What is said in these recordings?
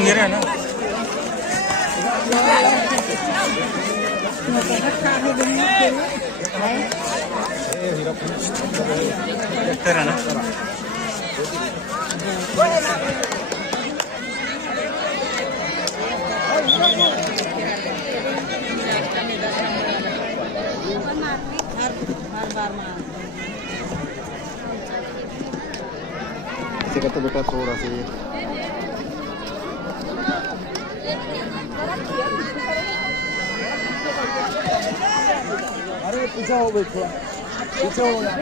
मेरा है ना है ना इसे कहते बेटा थोड़ा सा ये अरे पीछे हो गई थोड़ा पीछे हो गया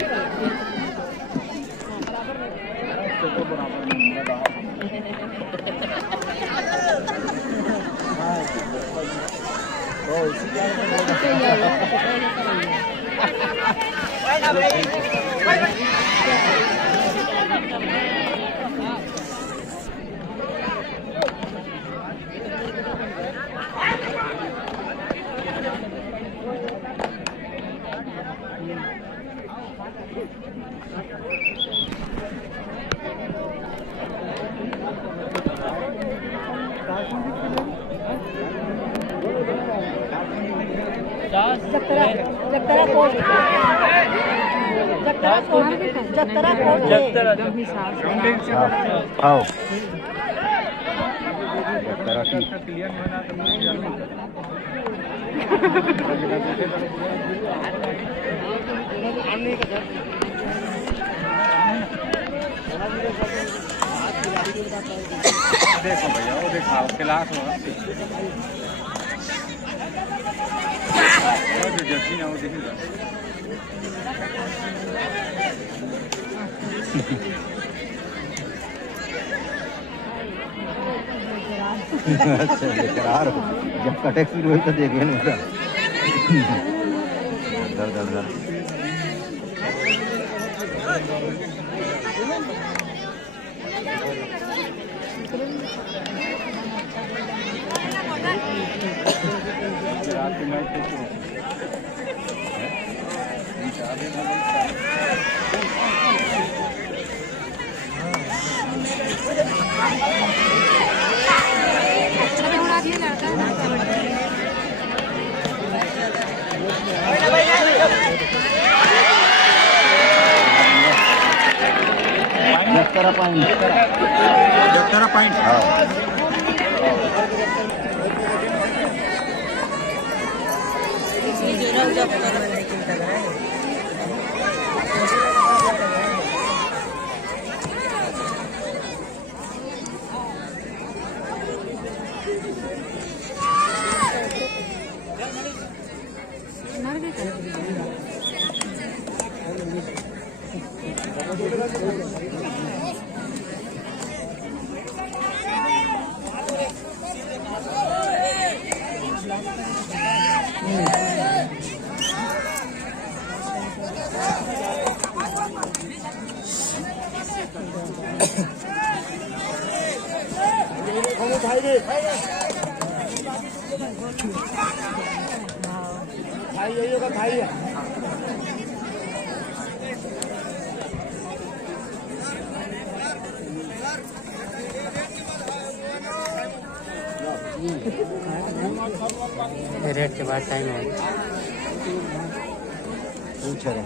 आओ देखो भैया वो दिखाओ क्लास हो जैसी ना वो दिखेगा अच्छा बेकरार हो जब कटे फिर वही तो देख लेना दर दर दर जगतारा पॉइंट भाई यही होगा भाई है रेट के बाद टाइम हो पूछ रहे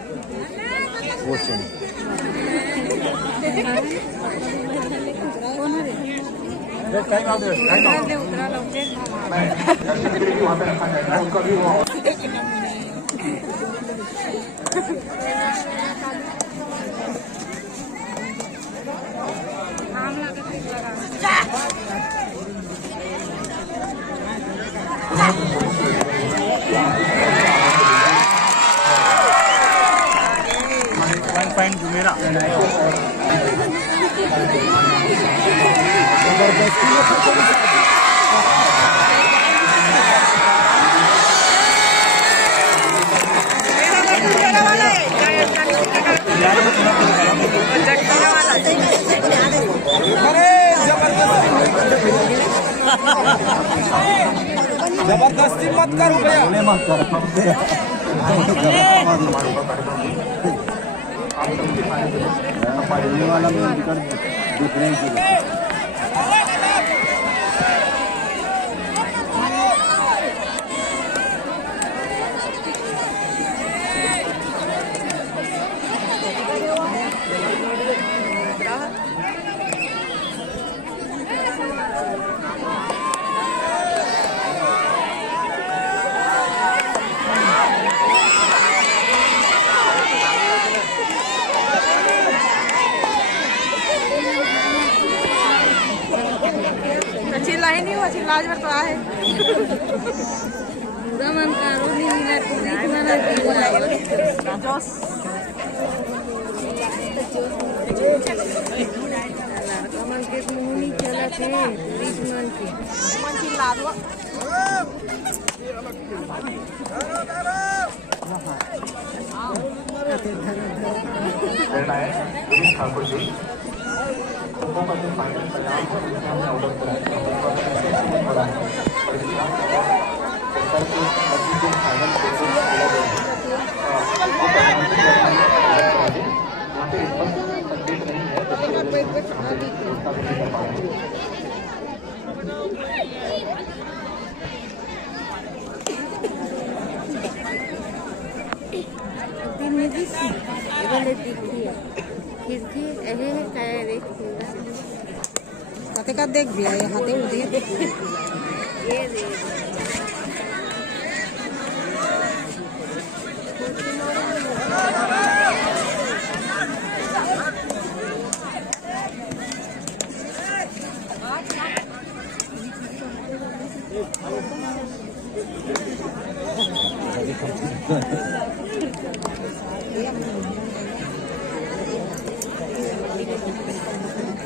वो टाइम आउट टाइम आउट वहाँ पे रखा जाएगा उसका भी वो पॉइंट जो मेरा जबरदस्ती मत करो भैया। वाला में डिफरेंस चिल्ला ही नहीं हुआ, चिल्ला आज तो आहे पूरा मन करो नहीं मिला जोश लड़का मन के मुंह नहीं चला थे बीच मन के मन चिल्ला दो ठाकुर जी फाइनल परिणाम को कते का देख भी आए हाथे उधे ये दे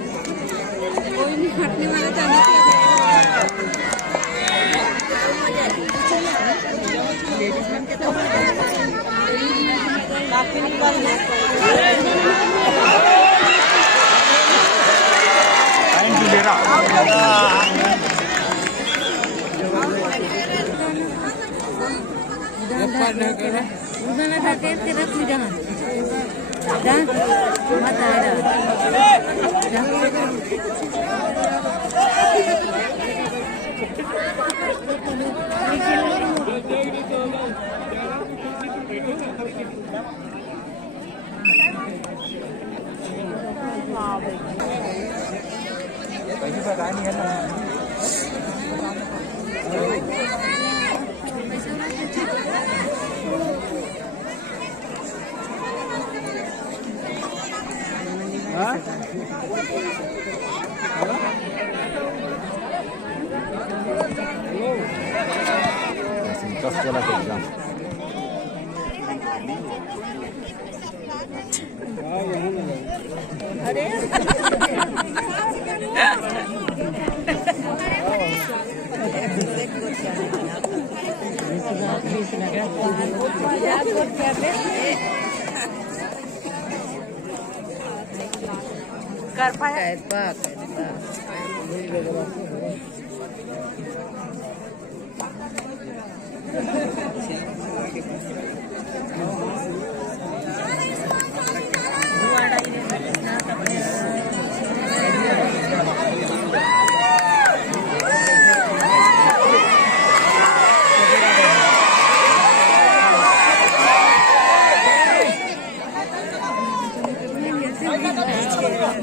कोई नहीं हटने वाला जाने काफी निकलना उधर खाते तेरा पूजा मत चला एग्जाम कर पाया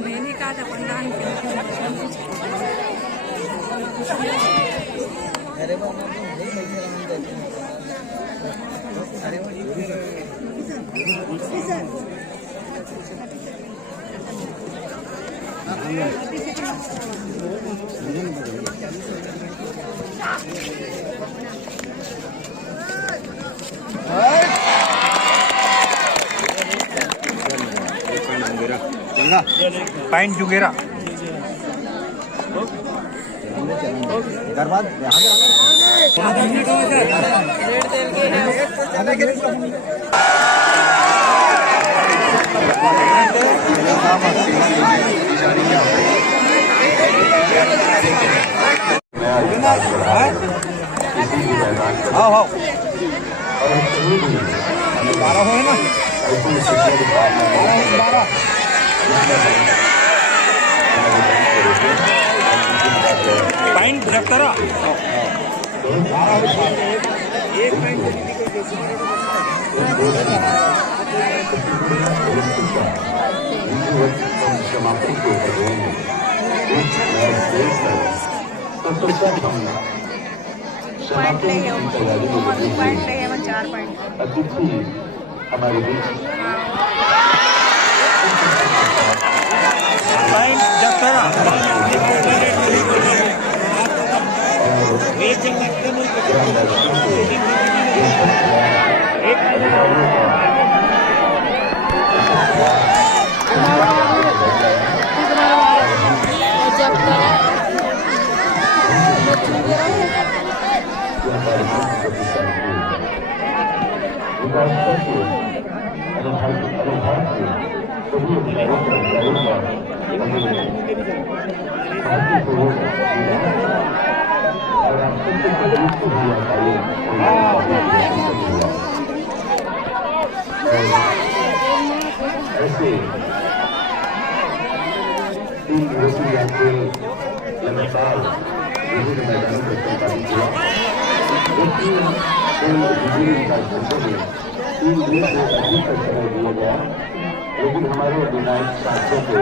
मैंने कहा था पंडाल पाइन जुगेरा बाद पाइन जफ्तरा पॉइंट ले पॉइंट ले 4 पॉइंट अतिथि हमारे बीच पाइन जफ्तरा ऐसे 3 दिवसीय यात्रा लगातार विभिन्न मैदानों में संचालित हुआ। तीन दिन से अधिक तक समय दिया गया, लेकिन हमारे अधिनायक साथियों को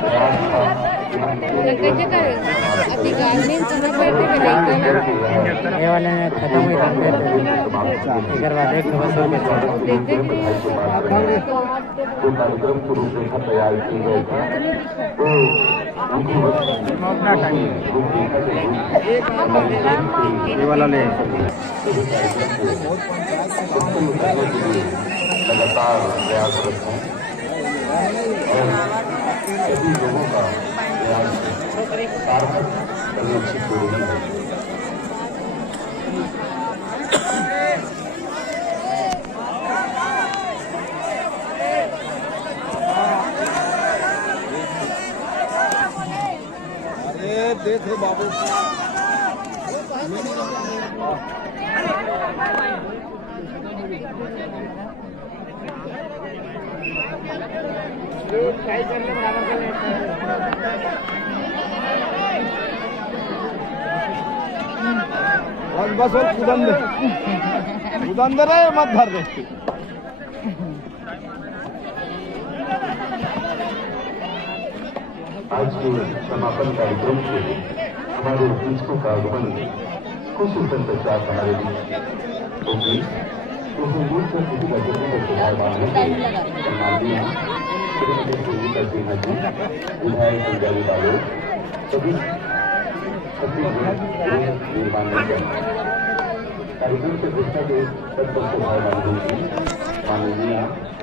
प्रयास था ये वाले ने खत्म हुई रहा जो कार्यक्रम की रूपरेखा तैयार की गई थी तो उनकी ये वाला ले लगातार प्रयासरत हैं और सभी लोगों का प्रयास सार्थक करने की जरूरी है। देखो बाबू बस और उदंदर है मत धर दे। आज के समापन कार्यक्रम से हमारे शिक्षकों का आगमन कुछ संचार हमारे बीच होगी, तो हिंदू से किसी का जमीन का सुधार मानने के सम्मानिया श्रीमती सुनीता सिन्हा जी, विधायक पंजाबी बालोद, सभी निर्माण कार्यक्रम से घोषणा के तत्पर सुधार मानने की माननीय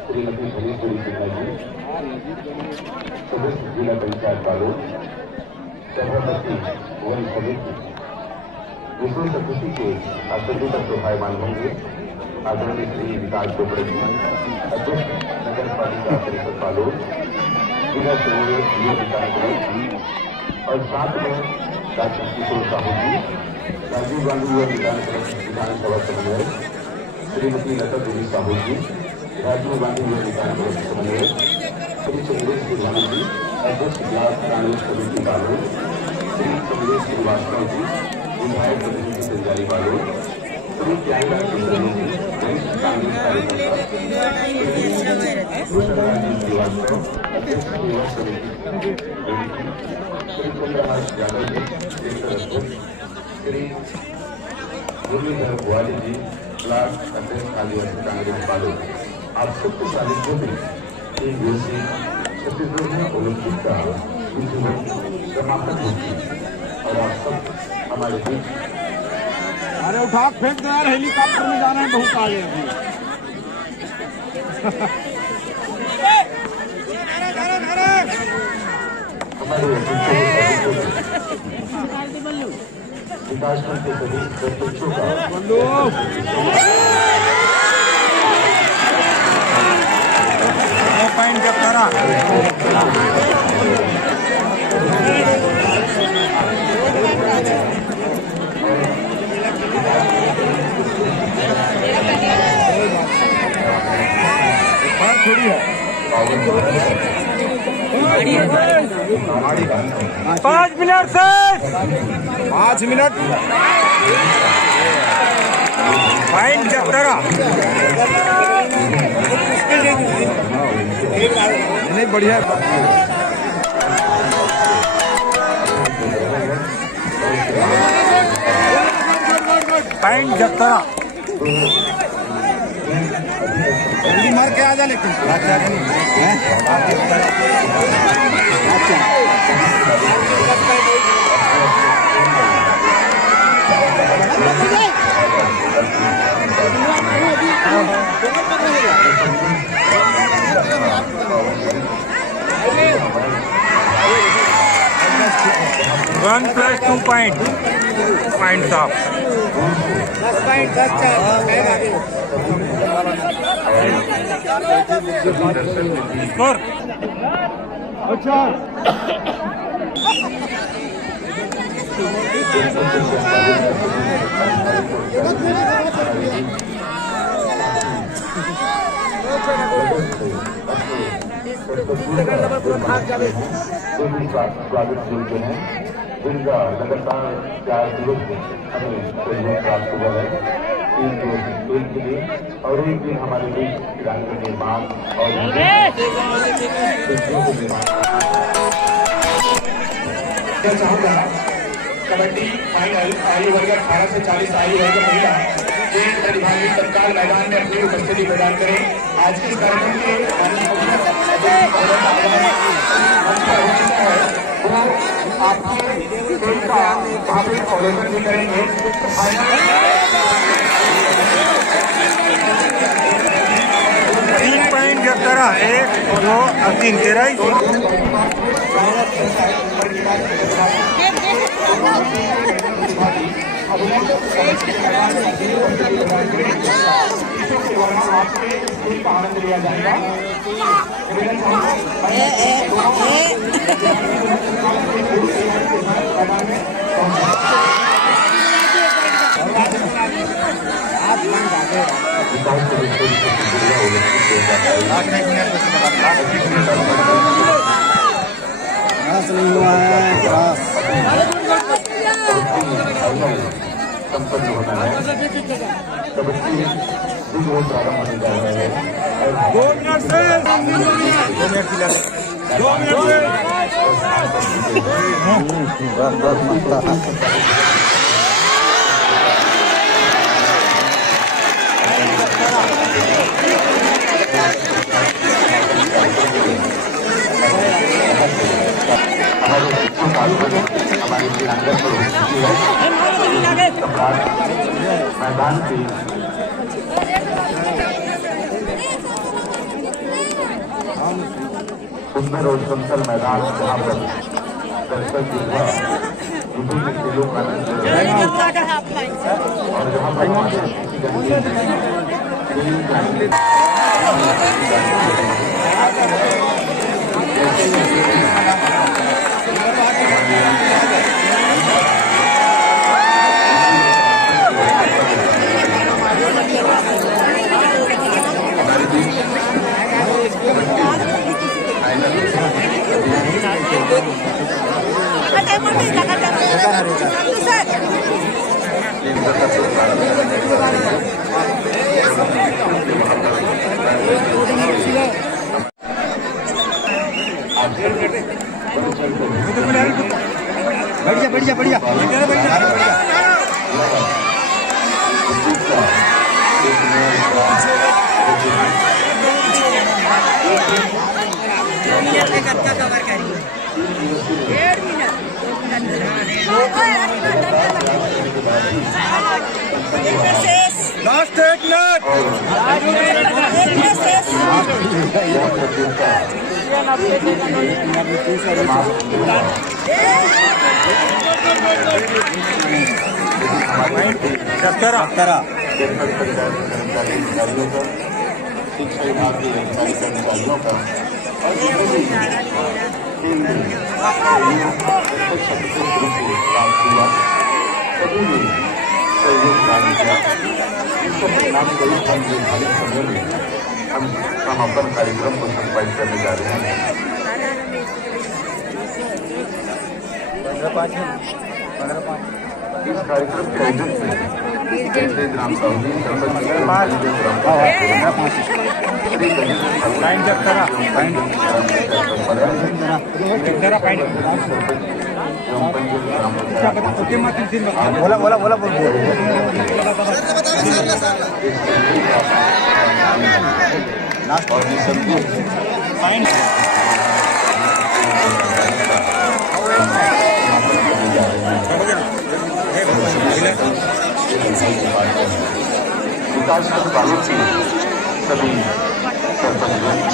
श्रीमती धनेश्वरी सिन्हा जी, सदस्य जिला पंचायत बालोद, सभापति वन समिति, विशेष अतिथि के आसंदी तक सभायमान होंगे आदरणीय श्री विकास चोपड़े जी, अध्यक्ष नगर पालिका परिषद बालोद, जिला समन्वय और साथ में डॉक्टर किशोर साहू जी, राजीव गांधी युवा विधानसभा समन्वय, श्रीमती लता देवी साहू जी, राजीव गांधी युवा विधानसभा समन्वय, श्री चंद्रेश तिवारी जी, अध्यक्ष ब्लॉक कांग्रेस कमेटी बालोद, श्री चंद्रेश श्रीवास्तव जी, विधायक प्रतिनिधि संजारी बालोद, श्री त्यागराज चंद्रेश जी, वरिष्ठ कांग्रेस कार्यकर्ता, श्री श्रीवास्तव, अध्यक्ष युवा समिति, श्री चंद्रहास यादव जी, क्षेत्र अध्यक्ष, श्री मुरलीधर बुआरी जी, ब्लॉक अध्यक्ष आदिवासी कांग्रेस बालोद, आप सबके सानिध्य में एक दिवसीय छत्तीसगढ़ ओलंपिक का समापन होगी और आप सब हमारे बीच। अरे उठा फेंक दो यार, हेलीकॉप्टर में जाना है बहुत आगे अभी। विकास मंच के सभी प्रत्यक्षों का पॉइंट जब करा थोड़ी है 5 मिनट से 5 मिनट फाइन जब करा नहीं बढ़िया फाइन जब करा जल्दी मार के आ जा लेकिन one plus 2 point of 10 point 10 score अच्छा स्वागत जोड़ते हैं जिनका लगातार 4 दिवस हमें सहयोग प्राप्त हुआ है 3 दिवस खेल के लिए और एक दिन हमारे देश तिरंगे का निर्माण और चाहूंगा कबड्डी फाइनल आयु वर्ग 18 से 40 आयु वर्ग महिला के प्रतिभागी तत्काल मैदान में अपनी उपस्थिति प्रदान करें। आज के इस कार्यक्रम के वो आपके खेल का वहाँ पे अवलोकन भी करेंगे। 3 पॉइंट जब करा 1 2 3 13 आनंद लिया जाएगा। नहीं हुआ है संपन्न होना है कबड्डी प्रारंभ होने जा रहा है 2 मिनट से 2 मिनट हमारे क्रीड़ांगन पर मैदान की सुंदर और समतल मैदान जहाँ पर दर्शक विभिन्न खेलों का और जहाँ पर बढ़िया बढ़िया कवर करिए 1.5 मिनट लास्ट 1 मिनट प्रतियोगिता जनपद पंचायत कर्मचारी अधिकारियों का, शिक्षा विभाग के अधिकारी कर्मचारियों का और जितने भी काम किया सभी ने सहयोग प्रदान किया। इसका परिणाम स्वरूप हम निर्धारित समय में हम समापन कार्यक्रम को संपन्न करने जा रहे हैं। इस कार्यक्रम के आयोजन में जैसे ग्राम सभा सरपंच बोला बोला बोला बोल और सभी विकास कालों से सभी सरपंच